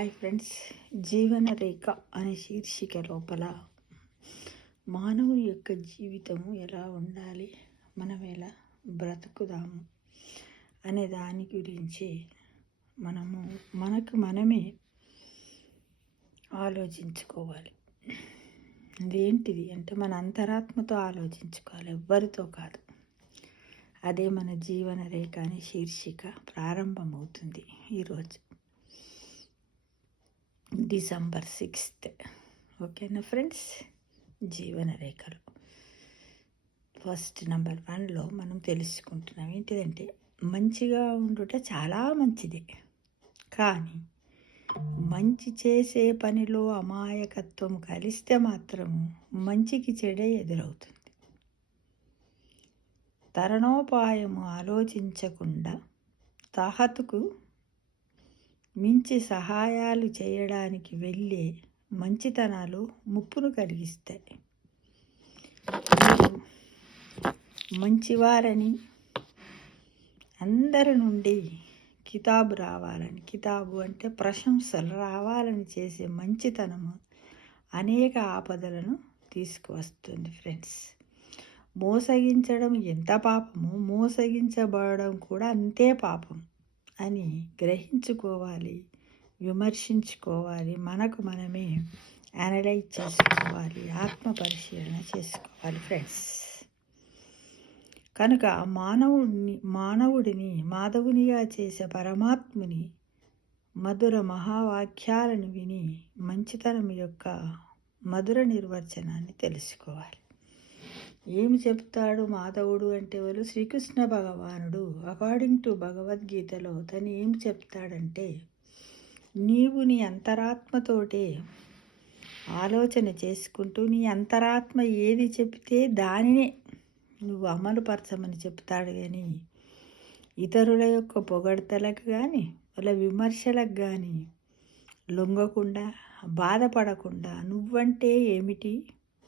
Hi friends, జీవన రేఖ అనే శీర్షిక లోపల మానవుని యొక్క జీవితము ఎలా ఉండాలి, మనం ఎలా బ్రతుకుదాము అనే దాని గురించి మనకు మనమే ఆలోచించుకోవాలి. అదేంటిది అంటే మన అంతరాత్మతో ఆలోచించుకోవాలి, ఎవ్వరితో కాదు. అదే మన జీవన రేఖ అనే శీర్షిక ప్రారంభమవుతుంది ఈరోజు డిసెంబర్ 6th. ఓకేనా ఫ్రెండ్స్, జీవన రేఖలు ఫస్ట్ నెంబర్ 1లో మనం తెలుసుకుంటున్నాం ఏంటిదంటే, మంచిగా ఉండుట చాలా మంచిదే, కానీ మంచి చేసే పనిలో అమాయకత్వం కలిస్తే మాత్రము మంచికి చెడే ఎదురవుతుంది. తరుణోపాయము ఆలోచించకుండా తాహతుకు మించి సహాయాలు చేయడానికి వెళ్ళే మంచితనాలు ముప్పును కలిగిస్తాయి. మంచివారని అందరి నుండి కితాబు రావాలని, కితాబు అంటే ప్రశంసలు రావాలని చేసే మంచితనము అనేక ఆపదలను తీసుకువస్తుంది ఫ్రెండ్స్. మోసగించడం ఎంత పాపమో మోసగించబడడం కూడా అంతే పాపం అని గ్రహించుకోవాలి, విమర్శించుకోవాలి, మనకు మనమే అనలైజ్ చేసుకోవాలి, ఆత్మ పరిశీలన చేసుకోవాలి ఫ్రెండ్స్. కనుక మానవుడిని మాధవునిగా చేసే పరమాత్ముని మధుర మహావాక్యాలను విని మంచితనం యొక్క మధుర నిర్వచనాన్ని తెలుసుకోవాలి. ఏమి చెప్తాడు మాధవుడు అంటే వాళ్ళు శ్రీకృష్ణ భగవానుడు అకార్డింగ్ టు భగవద్గీతలో తను ఏం చెప్తాడంటే, నీవు నీ అంతరాత్మతోటే ఆలోచన చేసుకుంటూ నీ అంతరాత్మ ఏది చెప్తే దానినే నువ్వు అమలుపరచమని చెప్తాడు. కానీ ఇతరుల యొక్క పొగడ్తలకు కానీ వాళ్ళ విమర్శలకు కానీ లొంగకుండా, బాధపడకుండా నువ్వంటే ఏమిటి,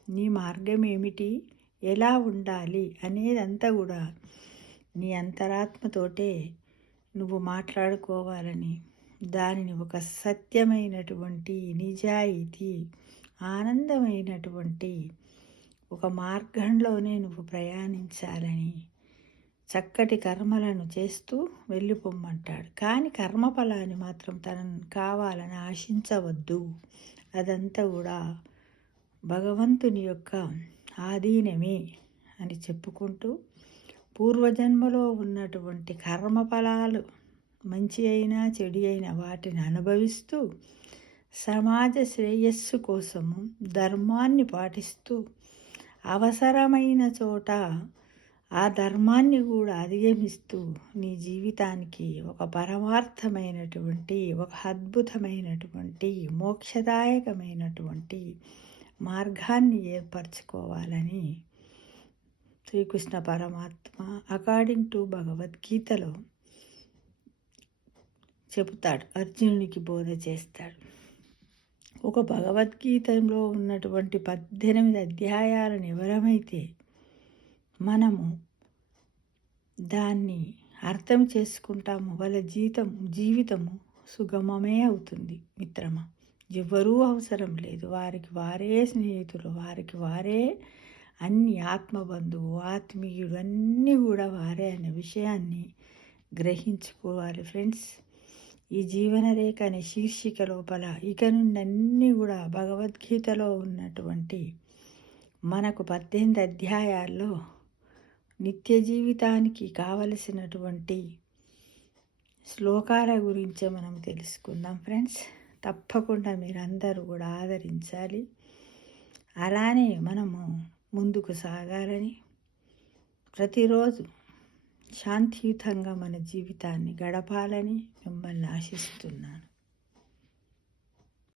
నీ మార్గం ఏమిటి, ఎలా ఉండాలి అనేదంతా కూడా నీ అంతరాత్మతోటే నువ్వు మాట్లాడుకోవాలని, దానిని ఒక సత్యమైనటువంటి, నిజాయితీ, ఆనందమైనటువంటి ఒక మార్గంలోనే నువ్వు ప్రయాణించాలని చక్కటి కర్మలను చేస్తూ వెళ్ళిపోమ్మంటాడు. కానీ కర్మఫలాన్ని మాత్రం తనను కావాలని ఆశించవద్దు. అదంతా కూడా భగవంతుని యొక్క ఆధీనమే అని చెప్పుకుంటూ పూర్వజన్మలో ఉన్నటువంటి కర్మఫలాలు మంచి అయినా చెడు అయినా వాటిని అనుభవిస్తూ సమాజ శ్రేయస్సు కోసము ధర్మాన్ని పాటిస్తూ అవసరమైన చోట ఆ ధర్మాన్ని కూడా అధిగమిస్తూ నీ జీవితానికి ఒక పరమార్థమైనటువంటి, ఒక అద్భుతమైనటువంటి, మోక్షదాయకమైనటువంటి మార్గాన్ని ఏర్పరచుకోవాలని శ్రీకృష్ణ పరమాత్మ అకార్డింగ్ టు భగవద్గీతలో చెబుతాడు, అర్జునునికి బోధ చేస్తాడు. ఒక భగవద్గీతలో ఉన్నటువంటి 18 అధ్యాయాలను ఎవరమైతే మనము దాన్ని అర్థం చేసుకుంటాము, వాళ్ళ జీవితము సుగమమే అవుతుంది మిత్రమా. ఎవరూ అవసరం లేదు, వారికి వారే స్నేహితులు, వారికి వారే అన్ని ఆత్మబంధువు, ఆత్మీయుడు, అన్నీ కూడా వారే అనే విషయాన్ని గ్రహించుకోవాలి ఫ్రెండ్స్. ఈ జీవనరేఖ అనే శీర్షిక లోపల ఇక నుండి అన్నీ కూడా భగవద్గీతలో ఉన్నటువంటి మనకు 18 అధ్యాయాల్లో నిత్య జీవితానికి కావలసినటువంటి శ్లోకాల గురించే మనం తెలుసుకుందాం ఫ్రెండ్స్. తప్పకుండా మీరందరూ కూడా ఆదరించాలి, అలానే మనము ముందుకు సాగాలని, ప్రతిరోజు శాంతియుతంగా మన జీవితాన్ని గడపాలని మిమ్మల్ని ఆశిస్తున్నాను.